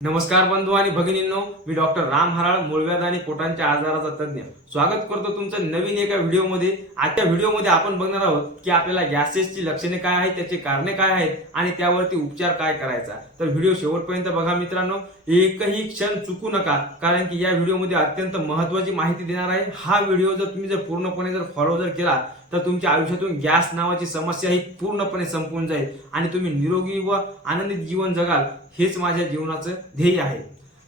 नमस्कार बंधू आणि भगिनींनो मी डॉक्टर राम हराळ मूळव्याध आणि पोटांच्या आजाराचा तज्ज्ञ. स्वागत करतो तुमचं नवीन एका व्हिडिओमध्ये. आजच्या व्हिडिओमध्ये आपण बघणार आहोत की आपल्याला गॅसेसची लक्षणे काय आहेत त्याची कारणे काय आहेत आणि त्यावरती उपचार काय करायचा. तर व्हिडिओ शेवटपर्यंत बघा मित्रांनो. एकही क्षण चुकू नका कारण की या व्हिडिओमध्ये अत्यंत महत्वाची माहिती देणार आहे. हा व्हिडिओ जर तुम्ही जर पूर्णपणे जर फॉलो जर केला तर तुमच्या आयुष्यातून गॅस नावाची समस्या ही पूर्णपणे संपून जाईल आणि तुम्ही निरोगी व आनंदित जीवन जगाल हेच माझ्या जीवनाचं ध्येय आहे.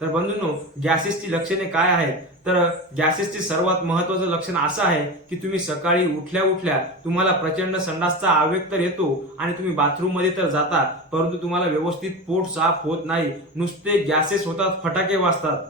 तर बंधूंनो गॅसेसची लक्षणे काय आहेत? तर गॅसेसचे सर्वात महत्वाचं लक्षण असं आहे की तुम्ही सकाळी उठल्या उठल्या तुम्हाला प्रचंड संडासचा आवेग तर येतो आणि तुम्ही बाथरूममध्ये तर जाता परंतु तुम्हाला व्यवस्थित पोट साफ होत नाही नुसते गॅसेस होतात फटाके वाजतात.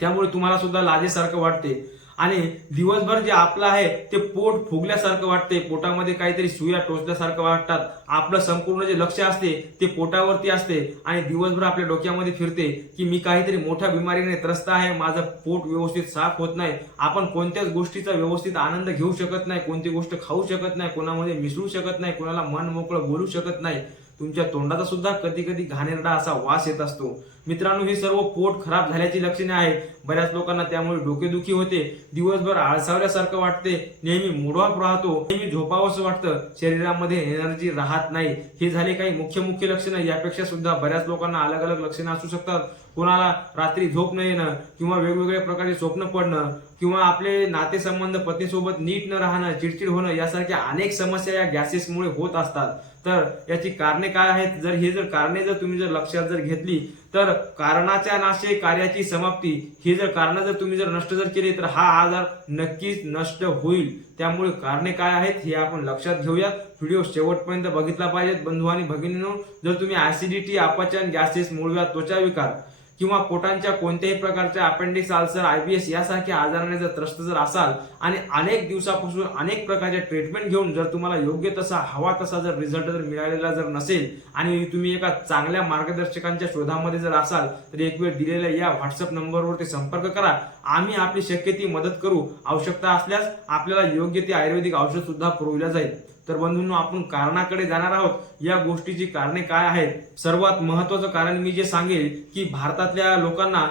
त्यामुळे तुम्हाला सुद्धा लाजेसारखं वाटते. आणि दिवसभर जे आपलं आहे ते पोट फुगल्यासारखं वाटते पोटामध्ये काहीतरी सुया टोचल्यासारखं वाटतात. आपलं संपूर्ण जे लक्ष असते ते पोटावरती असते आणि दिवसभर आपल्या डोक्यामध्ये फिरते की मी काहीतरी मोठ्या बिमारीने त्रस्त आहे माझं पोट व्यवस्थित साफ होत नाही. आपण कोणत्याच गोष्टीचा व्यवस्थित आनंद घेऊ शकत नाही कोणती गोष्ट खाऊ शकत नाही कोणामध्ये मिसळू शकत नाही कोणाला मन मोकळं बोलू शकत नाही. तुमच्या तोंडाचा सुद्धा कधी कधी घाणेरडा असा वास येत असतो. मित्रांनो ही सर्व पोट खराब झाल्याची लक्षणे आहेत. बऱ्याच लोकांना त्यामुळे डोकेदुखी होते. दिवसभर आळसावल्यासारखं वाटते. नेहमी मुडवाप राहतो. नेहमी झोपावंसं वाटतं. शरीरामध्ये एनर्जी राहत नाही. हे झाले काही मुख्य मुख्य लक्षणं. यापेक्षा सुद्धा बऱ्याच लोकांना अलग अलग लक्षणं असू शकतात. कोणाला रात्री झोप न येणं किंवा वेगवेगळ्या प्रकारचे स्वप्न पडणं. किंवा आपले नातेसंबंध पत्नीसोबत नीट न राहणं चिडचिड होणं यासारख्या अनेक समस्या या गॅसेसमुळे होत असतात. तर याची कारणे काय आहेत? जर हे जर कारणे जर तुम्ही जर लक्षात जर घेतली तर कारणाच्या नाशे कार्याची समाप्ती हे जर कारण जर तुम्ही जर नष्ट जर केली तर हा आजार नक्कीच नष्ट होईल. त्यामुळे कारणे काय आहेत हे आपण लक्षात घेऊयात. व्हिडिओ शेवटपर्यंत बघितला पाहिजेत बंधू आणि भगिनींनो. जर तुम्ही ऍसिडिटी अपचन गॅसेस मूळव्या त्वचा विकार किंवा पोटांच्या कोणत्याही प्रकारच्या अपेंडिक्स अल्सर एस यासारख्या आजाराने जर त्रस्त जर असाल आणि अनेक दिवसापासून अनेक प्रकारच्या ट्रीटमेंट घेऊन जर तुम्हाला योग्य तसा हवा तसा जर रिझल्ट जर मिळालेला जर नसेल आणि तुम्ही एका चांगल्या मार्गदर्शकांच्या शोधामध्ये जर असाल तर एक वेळ दिलेल्या या व्हॉट्सअप नंबरवरती संपर्क करा. आम्ही आपली शक्य ती मदत करू. आवश्यकता असल्यास आपल्याला योग्य ते आयुर्वेदिक औषध सुद्धा पुरवल्या जाईल. तर बंधूंनो आपण कारणाकडे जाणार आहोत. या गोष्टीची कारणे काय आहेत? सर्वात महत्वाचं कारण मी जे सांगेल की भारतातल्या लोकांना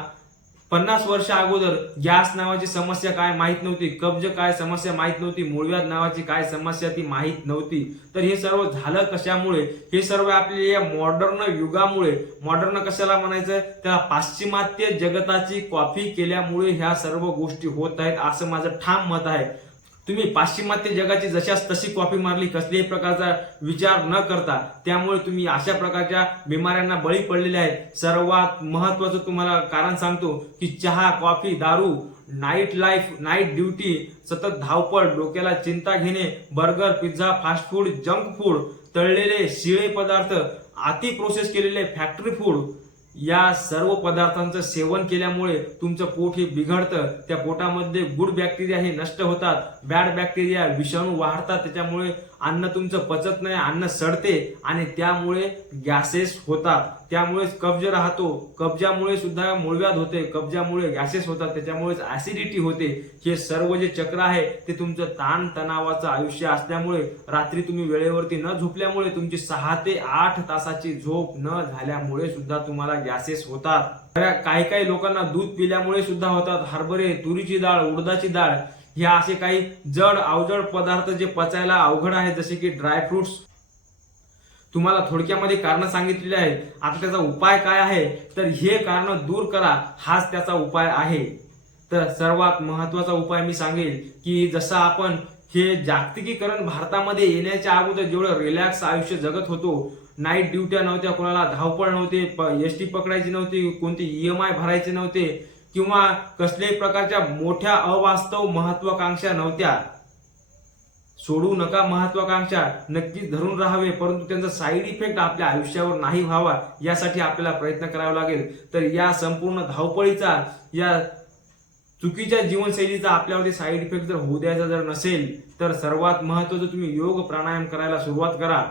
पन्नास वर्ष अगोदर गॅस नावाची समस्या काय माहीत नव्हती कब्ज काय समस्या माहीत नव्हती मूळव्याध नावाची काय समस्या ती माहीत नव्हती. तर हे सर्व झालं कशामुळे? हे सर्व आपल्या या मॉडर्न युगामुळे. मॉडर्न कशाला म्हणायचं त्याला पाश्चिमात्य जगताची कॉफी केल्यामुळे ह्या सर्व गोष्टी होत आहेत असं माझं ठाम मत आहे. तुम्ही पाश्चिमात्य जगाची जशाच तशी कॉपी मारली कसल्याही प्रकारचा विचार न करता त्यामुळे तुम्ही अशा प्रकारच्या बिमाऱ्यांना बळी पडलेले आहेत. सर्वात महत्वाचं तुम्हाला कारण सांगतो की चहा कॉफी दारू नाईट लाईफ नाईट ड्युटी सतत धावपळ डोक्याला चिंता घेणे burger pizza fast food junk food तळलेले शिळे पदार्थ अति प्रोसेस केलेले फॅक्टरी फूड या सर्व पदार्थांचं सेवन केल्यामुळे तुमचं पोट हे बिघडतं. त्या पोटामध्ये गुड बॅक्टेरिया हे नष्ट होतात. बॅड बॅक्टेरिया विषाणू वाढतात. त्याच्यामुळे अन्न तुमचं पचत नाही अन्न सडते आणि त्यामुळे गॅसेस होतात. त्यामुळेच कब्ज राहतो. कब्जामुळे सुद्धा मूळव्याध होते. कब्जामुळे गॅसेस होतात. त्याच्यामुळेच ऍसिडिटी होते. हे सर्व जे चक्र आहे ते तुमचं ताण तणावाचं आयुष्य असल्यामुळे रात्री तुम्ही वेळेवरती न झोपल्यामुळे तुमची सहा ते आठ तासाची झोप न झाल्यामुळे सुद्धा तुम्हाला गॅसेस होतात. काही काही लोकांना दूध पिल्यामुळे सुद्धा होतात. हरभरे तुरीची डाळ उडदाची डाळ ह्या असे काही जड अवजड पदार्थ जे पचायला अवघड आहेत जसे की ड्रायफ्रुट्स तुम्हाला थोडक्यामध्ये कारण सांगितलेली आहेत. आता त्याचा उपाय काय आहे? तर हे कारण दूर करा. हाच त्याचा उपाय आहे. तर सर्वात महत्त्वाचा उपाय मी सांगेल की जसं आपण हे जागतिकीकरण भारतामध्ये येण्याच्या अगोदर जेवढं रिलॅक्स आयुष्य जगत होतो नाईट ड्युट्या नव्हत्या कोणाला धावपळ नव्हते एस टी पकडायची नव्हती कोणती ईएमआय भरायचे नव्हते किंवा कसल्याही प्रकारच्या मोठ्या अवास्तव महत्वाकांक्षा नव्हत्या. सोडू नका महत्वाकांक्षा नक्कीच धरून राहावे परंतु त्यांचा साईड इफेक्ट आपल्या आयुष्यावर नाही व्हावा यासाठी आपल्याला प्रयत्न करावा लागेल. तर या संपूर्ण धावपळीचा या चुकीच्या जीवनशैलीचा आपल्यावरती साईड इफेक्ट जर होऊ द्यायचा जर नसेल तर सर्वात महत्वाचं तुम्ही योग प्राणायाम करायला सुरुवात करा.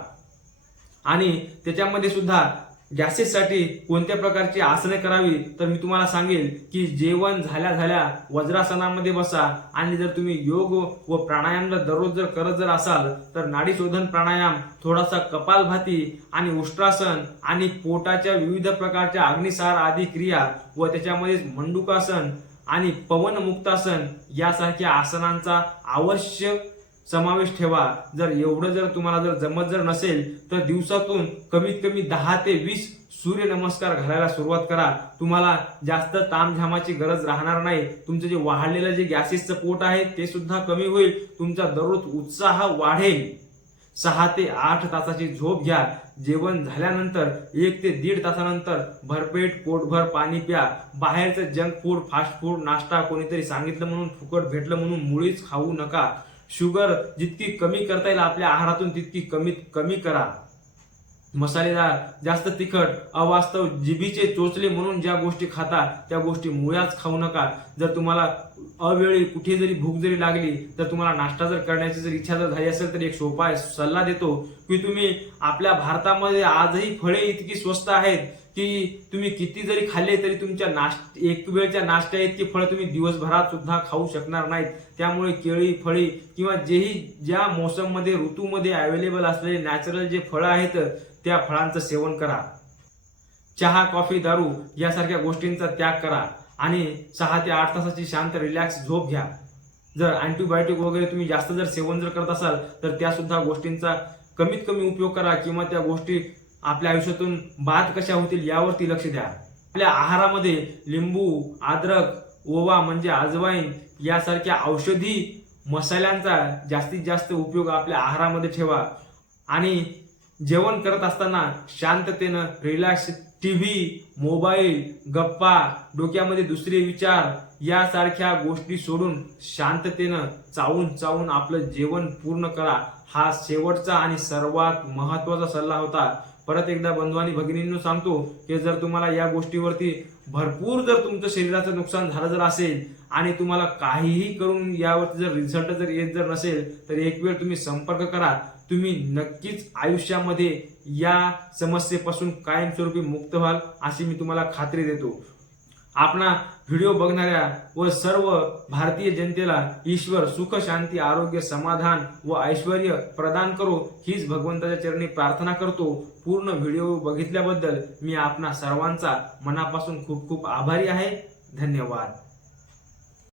आणि त्याच्यामध्ये सुद्धा गॅसेससाठी कोणत्या प्रकारची आसने करावी तर मी तुम्हाला सांगेल की जेवण झाल्या झाल्या वज्रासनामध्ये बसा आणि जर तुम्ही योग व प्राणायाम जर दररोज जर करत जर असाल तर नाडीशोधन प्राणायाम थोडासा कपालभाती आणि उष्ट्रासन आणि पोटाच्या विविध प्रकारच्या अग्निसार आदी क्रिया व त्याच्यामध्येच मंडुकासन आणि पवनमुक्तासन यासारख्या आसनांचा अवश्य समावेश ठेवा. जर एवढं जर तुम्हाला जर जमत जर नसेल तर दिवसातून कमीत कमी दहा ते वीस सूर्य नमस्कार घालायला सुरुवात करा. तुम्हाला जास्त तामझामाची गरज राहणार नाही. तुमचं जे वाढलेलं जे गॅसेसचं पोट आहे ते सुद्धा कमी होईल. तुमचा दररोज उत्साह वाढेल. सहा ते आठ तासाची झोप घ्या. जेवण झाल्यानंतर एक ते दीड तासानंतर भरपेट पोटभर पाणी प्या. बाहेरचं जंक फूड फास्ट फूड नाश्ता कोणीतरी सांगितलं म्हणून फुकट भेटलं म्हणून मुळीच खाऊ नका. शुगर जितकी कमी करता येईल आपल्या आहारातून तितकी कमीत कमी करा. मसालेदार जास्त तिखट अवास्तव जिभीचे चोचले म्हणून ज्या गोष्टी खाता त्या गोष्टी मुळाच खाऊ नका. जर तुम्हाला अवेळी कुठे जरी भूक जरी लागली तर तुम्हाला नाश्ता जर करण्याची जर इच्छा जर झाली असेल तर एक सोपा सल्ला देतो की तुम्ही आपल्या भारतामध्ये आजही फळे इतकी स्वस्त आहेत की तुम्ही किती जरी खाल्ले तरी तुमच्या नाश्त एक वेळच्या नाश्त्या इतकी फळं तुम्ही दिवसभरात सुद्धा खाऊ शकणार नाहीत. त्यामुळे केळी फळी किंवा जेही ज्या मोसममध्ये ऋतूमध्ये अवेलेबल असलेले नॅचरल जे फळं आहेत त्या फळांचं सेवन करा. चहा कॉफी दारू यासारख्या गोष्टींचा त्याग करा आणि सहा ते आठ तासाची शांत रिलॅक्स झोप घ्या. जर अँटीबायोटिक वगैरे तुम्ही जास्त जर सेवन जर करत असाल तर त्यासुद्धा गोष्टींचा कमीत कमी उपयोग करा किंवा त्या गोष्टी आपल्या आयुष्यातून बाद कशा होतील यावरती लक्ष द्या. आपल्या आहारामध्ये लिंबू अद्रक ओवा म्हणजे अजवाईन यासारख्या औषधी मसाल्यांचा जास्तीत जास्त उपयोग आपल्या आहारामध्ये ठेवा. आणि जेवण करत असताना शांततेनं रिलॅक्स टीव्ही मोबाईल गप्पा डोक्यामध्ये दुसरे विचार यासारख्या गोष्टी सोडून शांततेनं चावून चावून आपलं जेवण पूर्ण करा. हा शेवटचा आणि सर्वात महत्त्वाचा सल्ला होता. परत एकदा बंधू आणि भगिनींनो सांगतो की जर तुम्हाला या गोष्टीवरती भरपूर जर तुमचं शरीराचं नुकसान झालं जर असेल आणि तुम्हाला काहीही करून यावरती जर रिझल्ट जर येत जर नसेल तर एक वेळ तुम्ही संपर्क करा. तुम्ही नक्कीच आयुष्यामध्ये या समस्येपासून कायमस्वरूपी मुक्त व्हाल अशी मी तुम्हाला खात्री देतो. आपणा व्हिडिओ बघणाऱ्या व सर्व भारतीय जनतेला ईश्वर सुख शांती आरोग्य समाधान व ऐश्वर प्रदान करो हीच भगवंताच्या चरणी प्रार्थना करतो. पूर्ण व्हिडिओ बघितल्याबद्दल मी आपणा सर्वांचा मनापासून खूप खूप आभारी आहे. धन्यवाद.